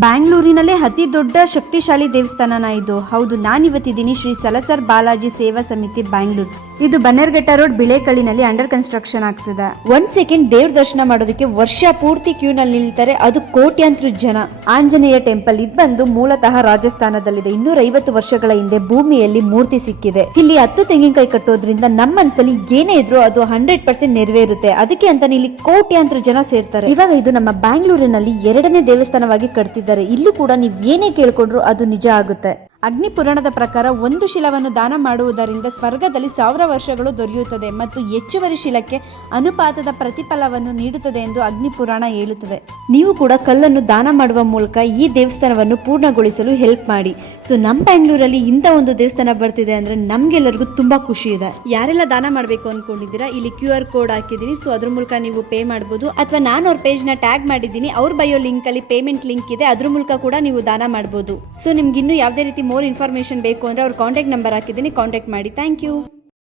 ಬ್ಯಾಂಗ್ಳೂರಿನಲ್ಲೇ ಅತಿ ದೊಡ್ಡ ಶಕ್ತಿಶಾಲಿ ದೇವಸ್ಥಾನನ ಇದು. ಹೌದು, ನಾನಿವತ್ತಿದ್ದೀನಿ ಶ್ರೀ ಸಲಸರ್ ಬಾಲಾಜಿ ಸೇವಾ ಸಮಿತಿ ಬ್ಯಾಂಗ್ಳೂರ್. ಇದು ಬನ್ನೇರ್ಘಟ್ಟ ರೋಡ್ ಬಿಳೆಕಳ್ಳಿನಲ್ಲಿ ಅಂಡರ್ ಕನ್ಸ್ಟ್ರಕ್ಷನ್ ಆಗ್ತದೆ. 1 ಸೆಕೆಂಡ್ ದೇವ್ರ ದರ್ಶನ ಮಾಡೋದಕ್ಕೆ ವರ್ಷ ಪೂರ್ತಿ ಕ್ಯೂ ನಲ್ಲಿ ನಿಲ್ತಾರೆ. ಅದು ಕೋಟ್ಯಾಂತರ ಜನ. ಆಂಜನೇಯ ಟೆಂಪಲ್ ಇದು ಬಂದು ಮೂಲತಃ ರಾಜಸ್ಥಾನದಲ್ಲಿದೆ. 250 ವರ್ಷಗಳ ಹಿಂದೆ ಭೂಮಿಯಲ್ಲಿ ಮೂರ್ತಿ ಸಿಕ್ಕಿದೆ. ಇಲ್ಲಿ 10 ತೆಂಗಿನಕಾಯಿ ಕಟ್ಟೋದ್ರಿಂದ ನಮ್ಮ ಮನಸ್ಸಲ್ಲಿ ಏನೇ ಇದ್ರು ಅದು 100% ನೆರವೇರುತ್ತೆ. ಅದಕ್ಕೆ ಅಂತಾನೆ ಇಲ್ಲಿ ಕೋಟ್ಯಾಂತರ ಜನ ಸೇರ್ತಾರೆ. ಇವಾಗ ಇದು ನಮ್ಮ ಬ್ಯಾಂಗ್ಳೂರಿನಲ್ಲಿ 2ನೇ ದೇವಸ್ಥಾನವಾಗಿ ಕಟ್ತಿದ್ದಾರೆ. ಇಲ್ಲೂ ಕೂಡ ನೀವ್ ಏನೇ ಕೇಳ್ಕೊಂಡ್ರು ಅದು ನಿಜ ಆಗುತ್ತೆ. ಅಗ್ನಿ ಪುರಾಣದ ಪ್ರಕಾರ ಒಂದು ಶಿಲವನ್ನು ದಾನ ಮಾಡುವುದರಿಂದ ಸ್ವರ್ಗದಲ್ಲಿ 1000 ವರ್ಷಗಳು ದೊರೆಯುತ್ತದೆ ಮತ್ತು ಹೆಚ್ಚುವರಿ ಶಿಲಕ್ಕೆ ಅನುಪಾತದ ಪ್ರತಿಫಲವನ್ನು ನೀಡುತ್ತದೆ ಎಂದು ಅಗ್ನಿ ಪುರಾಣ ಹೇಳುತ್ತದೆ. ನೀವು ಕೂಡ ಕಲ್ಲನ್ನು ದಾನ ಮಾಡುವ ಮೂಲಕ ಈ ದೇವಸ್ಥಾನವನ್ನು ಪೂರ್ಣಗೊಳಿಸಲು ಹೆಲ್ಪ್ ಮಾಡಿ. ಸೊ ನಮ್ಮ ಬ್ಯಾಂಗ್ಳೂರಲ್ಲಿ ಇಂಥ ಒಂದು ದೇವಸ್ಥಾನ ಬರ್ತಿದೆ ಅಂದ್ರೆ ನಮ್ಗೆಲ್ಲರಿಗೂ ತುಂಬಾ ಖುಷಿ ಇದೆ. ಯಾರೆಲ್ಲ ದಾನ ಮಾಡಬೇಕು ಅನ್ಕೊಂಡಿದ್ದೀರಾ, ಇಲ್ಲಿ QR ಕೋಡ್ ಹಾಕಿದ್ದೀನಿ. ಸೊ ಅದ್ರ ಮೂಲಕ ನೀವು ಪೇ ಮಾಡಬಹುದು, ಅಥವಾ ನಾನು ಅವ್ರ ಪೇಜ್ ನ ಟ್ಯಾಗ್ ಮಾಡಿದ್ದೀನಿ. ಅವ್ರ ಬಯೋ ಲಿಂಕ್ ಅಲ್ಲಿ ಪೇಮೆಂಟ್ ಲಿಂಕ್ ಇದೆ, ಅದ್ರ ಮೂಲಕ ಕೂಡ ನೀವು ದಾನ ಮಾಡಬಹುದು. ಸೊ ನಿಮ್ಗೆ ಇನ್ನೂ ಯಾವುದೇ ರೀತಿ ಮೋರ್ ಇನ್ಫಾರ್ಮೇಶನ್ ಬೇಕು ಅಂದ್ರೆ ಅವ್ರ ಕಾಂಟ್ಯಾಕ್ಟ್ ನಂಬರ್ ಹಾಕಿದ್ದೀನಿ, ಕಾಂಟ್ಯಾಕ್ಟ್ ಮಾಡಿ. Thank you.